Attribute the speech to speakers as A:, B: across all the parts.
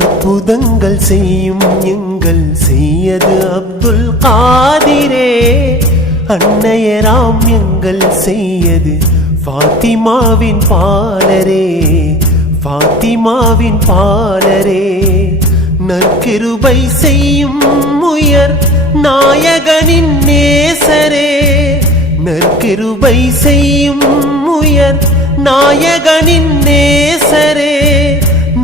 A: அற்புதங்கள் செய்யும் எங்கள் செய்யது அப்துல் காதிரே. அன்னையராம் எங்கள் செய்யது ஃபாத்திமாவின் பாலரே. ஃபாத்திமாவின் பாலரே. நற்கிருபை செய்யும் முயர் நாயகனின் நேசரே. நற்கிருபை செய்யும் முயர் நாயகனின் நேசரே.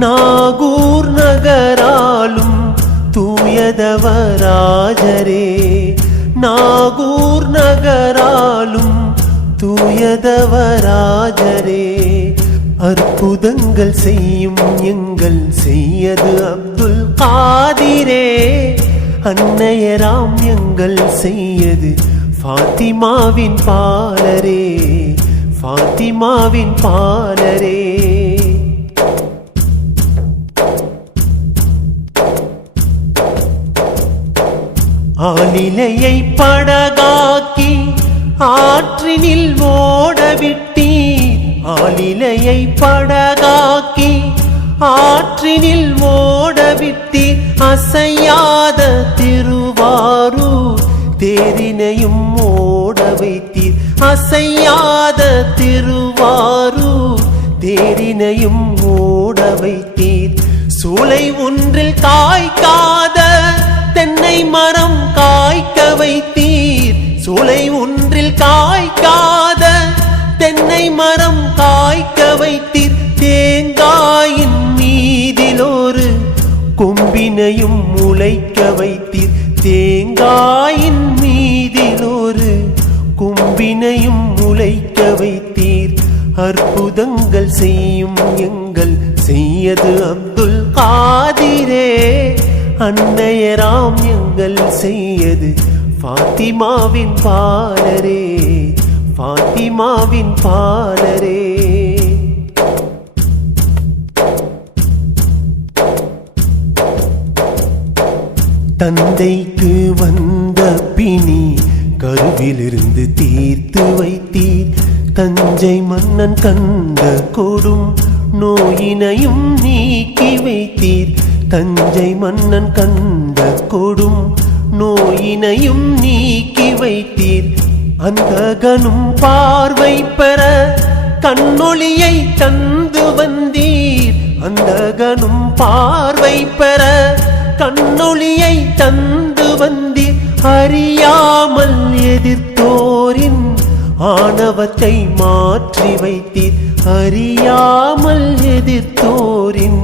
A: நாகூர் நகராலும் தூயதவராஜரே. நாகூர் நகராலும் தூயதவராஜரே. அற்புதங்கள் செய்யும் எங்கள் செய்யது அப்துல் காதிரே. அன்னையராம் எங்கள் செய்யது ஃபாத்திமாவின் பாலரே. ஃபாத்திமாவின் பாலரே. ஆலிலையை படகாக்கி ஆற்றினில் ஓடவிட்டீர். ஆலிலையை படகாக்கி ஆற்றினில் ஓடவிட்டீர். அசையாத திருவாரூர் தேரினையும் ஓட வைத்தீர். அசையாத திருவாரூர் தேரினையும் ஓட வைத்தீர். சூளை ஒன்றில் காய்க்காத தென்னை மரம் கொம்பினையும் முளைக்க வைத்தீர். அற்புதங்கள் செய்யும் எங்கள் செய்யது அப்துல் காதிரே. அன்னையராம் எங்கள் செய்யது ஃபாத்திமாவின் பாலரே. ஃபாத்திமாவின் பாலரே. தந்தைக்கு வந்த பிணி கருவிலிருந்து தீர்த்து வைத்தீர். தஞ்சை மன்னன் கந்த கொடும் நோயினையும் நீக்கி வைத்தீர். தஞ்சை மன்னன் கண்ட கொடும் நோயினையும் நீக்கி வைத்தீர். அந்தகனும் பார்வை பெற கண்ணொளியை தந்து வந்தீர். அந்தகனும் பார்வை பெற கண்ணொளியை தந்து அறியாமல் எதிர்த்தோரின் ஆணவத்தை மாற்றி வைத்தீர். அறியாமல் எதிர்த்தோரின்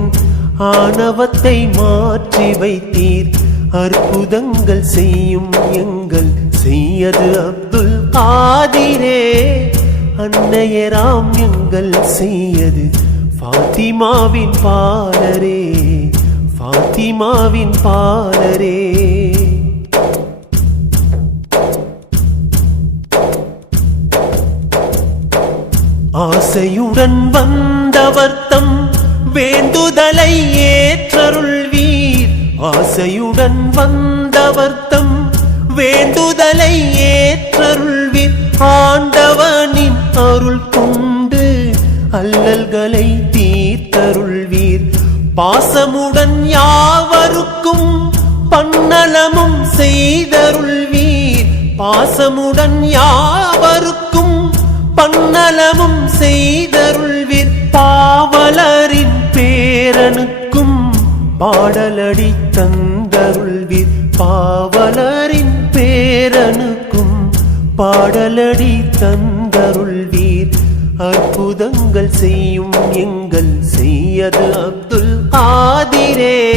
A: ஆணவத்தை மாற்றி வைத்தீர். அற்புதங்கள் செய்யும் எங்கள் செய்யது அப்துல் காதிரே. அன்னையராம் எங்கள் செய்யது ஃபாத்திமாவின் பாலரே ஃபாத்திமாவின் பாலரே ஆசையுடன் வந்தவர்த்தம் வேண்டுதலை ஏற்றருள்வீர். ஆசையுடன் வந்தவர்த்தம் வேண்டுதலை ஏற்றருள்வீர். ஆண்டவனின் அருள் கொண்டு அல்லல்களை தீர்த்தருள்வீர். பாசமுடன் யாவருக்கும் பன்னலமும் செய்தருள்வீர். பாசமுடன் யாவருக்கும் பன்னலமும் செய்தருள்வீர். பாவலரின் பேரனுக்கும் பாடலடி தந்தருள்வீர். பாவலரின் பேரனுக்கும் பாடலடி தந்தருள்வீர். அற்புதங்கள் செய்யும் எங்கள் செய்யது அப்துல் காதிரே.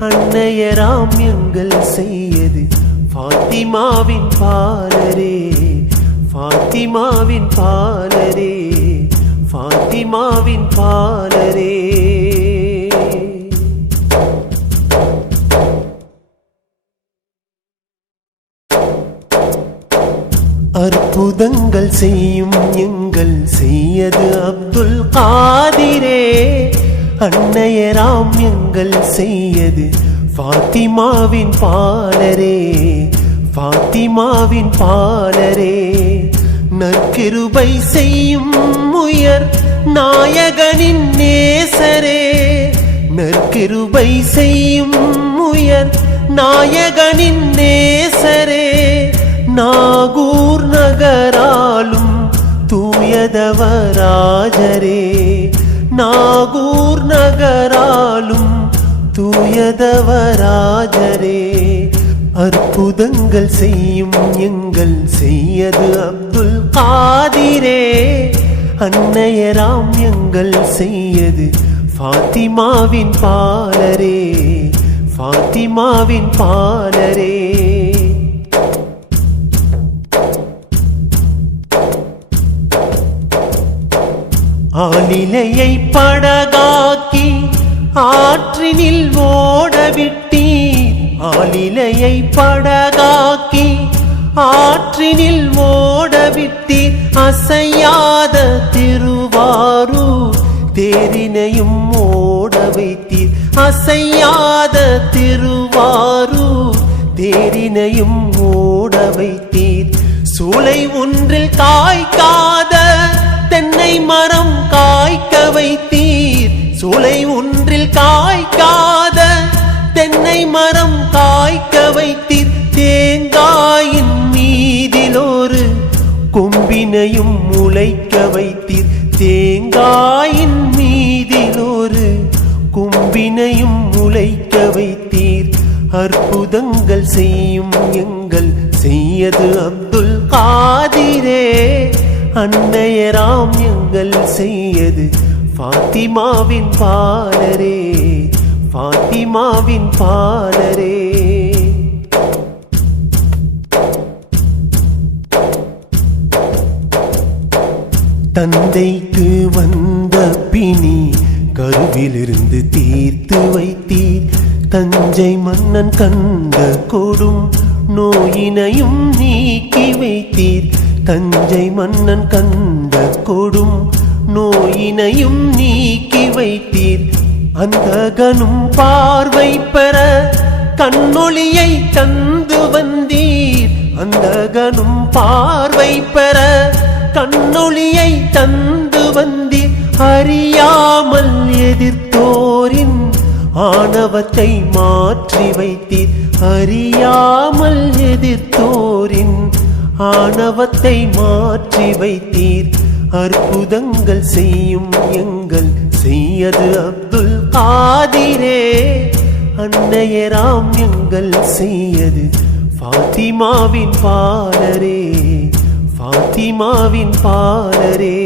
A: அன்னையராம் எங்கள் செய்யது. பாத்திமாவின் பாலரே. ஃபாத்திமாவின் பாலரே ஃபாத்திமாவின் பாலரே. அற்புதங்கள் செய்யும் எங்கள் செய்யது அப்துல் காதிரே. அன்னையராம் எங்கள் செய்யது ஃபாத்திமாவின் பாலரே ஃபாத்திமாவின் பாலரே. நற்கிருபை செய்யும் முயர் நாயகனின் நேசரே. நற்கிருபை செய்யும் முயர் நாயகனின் நேசரே. நாகூர் நகராலும் தூயதவராஜரே. நாகூர் நகராலும் தூயதவராஜரே. அற்புதங்கள் செய்யும் எங்கள் செய்யது அப்துல் காதிரே. அன்னையராம் எங்கள் செய்யது ஃபாத்திமாவின் பாலரே. ஃபாத்திமாவின் பாலரே. ஆலிலையை படகாக்கி ஆற்றினில் ஓடவிட்டு ஆலிலையை படகாக்கி ஆற்றினில் ஓடவிட்டி அசையாத திருவாரூர் தேரினையும் ஓட வைத்தீர் அசையாத திருவாரூர் தேரினையும் ஓட வைத்தீர் சூளை ஒன்றில் காய்க்காத தென்னை மரம் காய்க்க வைத்தீர். சூளை ஒன்றில் காய்க்காத தென்னை மரம் கொம்பினையும் வைத்தீர். தேங்காயின் மீதில் ஒரு முளைக்க வைத்தீர். அற்புதங்கள் செய்யும் எங்கள் செய்யது அப்துல் காதிரே. அன்னையராம் எங்கள் செய்யது ஃபாத்திமாவின் பாலரே. ஃபாத்திமாவின் பாலரே. கதைக்கு வந்த பிணி கருவிலிருந்து தீர்த்து வைத்தீர். தஞ்சை மன்னன் கண்ட கொடும் நோயினையும் நீக்கி வைத்தீர். தஞ்சை மன்னன் கண்ட கொடும் நோயினையும் நீக்கி வைத்தீர். அந்த கனும் பார்வை பெற கண்ணொளியை தந்து வந்தீர். அந்த கனும் பார்வை பெற கண்ணொளியை தந்து வந்தீர் அறியாமல் எதிர்த்தோரின் ஆணவத்தை மாற்றி வைத்தீர். அறியாமல் எதிர்த்தோரின் ஆணவத்தை மாற்றி வைத்தீர். அற்புதங்கள் செய்யும் எங்கள் செய்யது அப்துல் காதிரே. அன்னையராம் எங்கள் செய்யது ஃபாத்திமாவின் பாலரே. ஃபாத்திமாவின் பாலரே.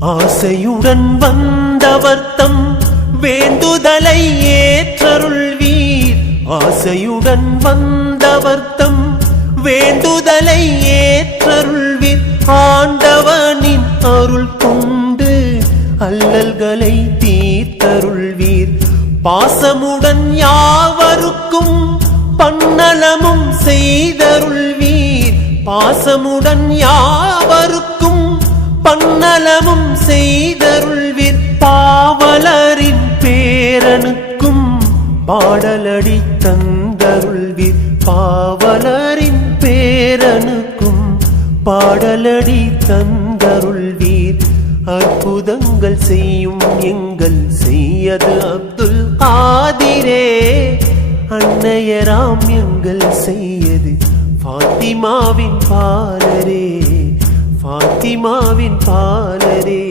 A: ஆசையுடன் வந்தவர் தம் வேண்டுதலை ஏற்றருள்வீர். ஆசையுடன் வந்தவர் தம் வேண்டுதலை ஏற்றருள்வீர். ஆண்டவனின் அருள் கொண்டு அல்லல்களை தீர்த்தருள் பாசமுடன் யாவருக்கும் பன்னலமும் செய்தருள்வீர். பாசமுடன் யாவருக்கும் பன்னலமும் செய்தருள்வீர். பாவலரின் பேரனுக்கும் பாடலடி தந்தருள்வீர். பாவலரின் பேரனுக்கும் பாடலடி தந்தருள்வீர். அற்புதங்கள் செய்யும் எங்கள் செய்யது அப்துல் காதிரே அன்னையராம் எங்கள் செய்யது. ஃபாத்திமாவின் பாலரே ஃபாத்திமாவின் பாலரே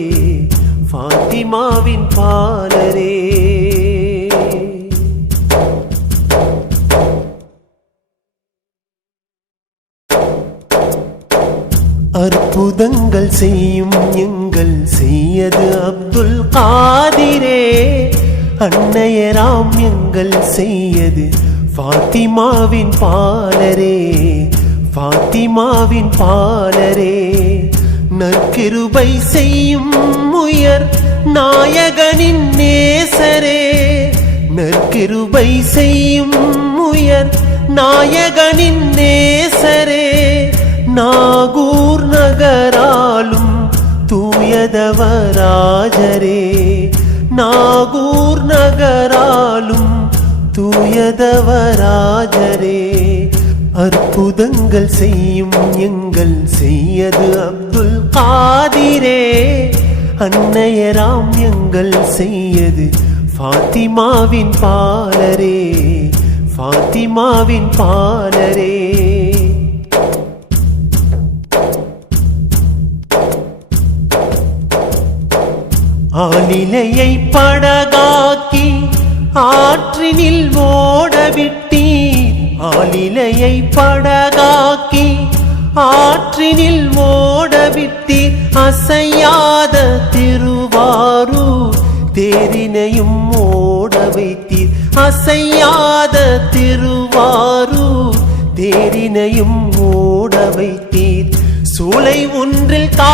A: ஃபாத்திமாவின் பாலரே. அன்னையராம் எங்கள் செய்யது. ஃபாத்திமாவின் பாலரே ஃபாத்திமாவின் பாலரே. நற்கிருபை செய்யும் உயர் நாயகனின் நேசரே. நற்கிருபை செய்யும் முயர் நாயகனின் நேசரே. நாகூர் நகராலும் தூயதவராஜரே. நாகூர் நகராலும் தூயதவராஜரே அற்புதங்கள் செய்யும் எங்கள் செய்யது அப்துல் காதிரே. அன்னையராம் எங்கள் செய்யது ஃபாத்திமாவின் பாலரே ஃபாத்திமாவின் பாலரே. ஆலிலையை படகாக்கி ஆற்றினில் ஓடவிட்டீர். ஆலிலையை படகாக்கி ஆற்றினில் ஓடவிட்டீர். அசையாத திருவாரூர் தேரினையும் ஓட வைத்தீர். அசையாத திருவாரூர் தேரினையும் ஓட வைத்தீர். சூளை ஒன்றில் கா